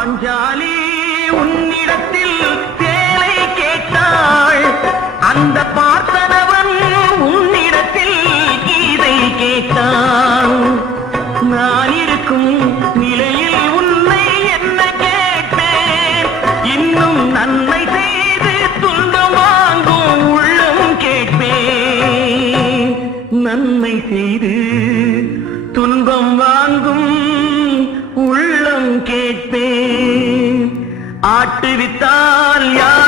பாஞ்சாலி உன்னிடத்தில் சேலை கேட்டாள், அந்த பார்த்தனவன் உன்னிடத்தில் கீதை கேட்டான். நான் இருக்கும் நிலையில் உன்னை என்ன கேட்பேன், இன்னும் நன்மை செய்து துன்பம் வாங்கும் உள்ளம் கேட்பேன். நன்மை செய்து துன்பம் வாங்கும் உள்ளம் கேட்பேன். ஆட்டுவித்தால் யார்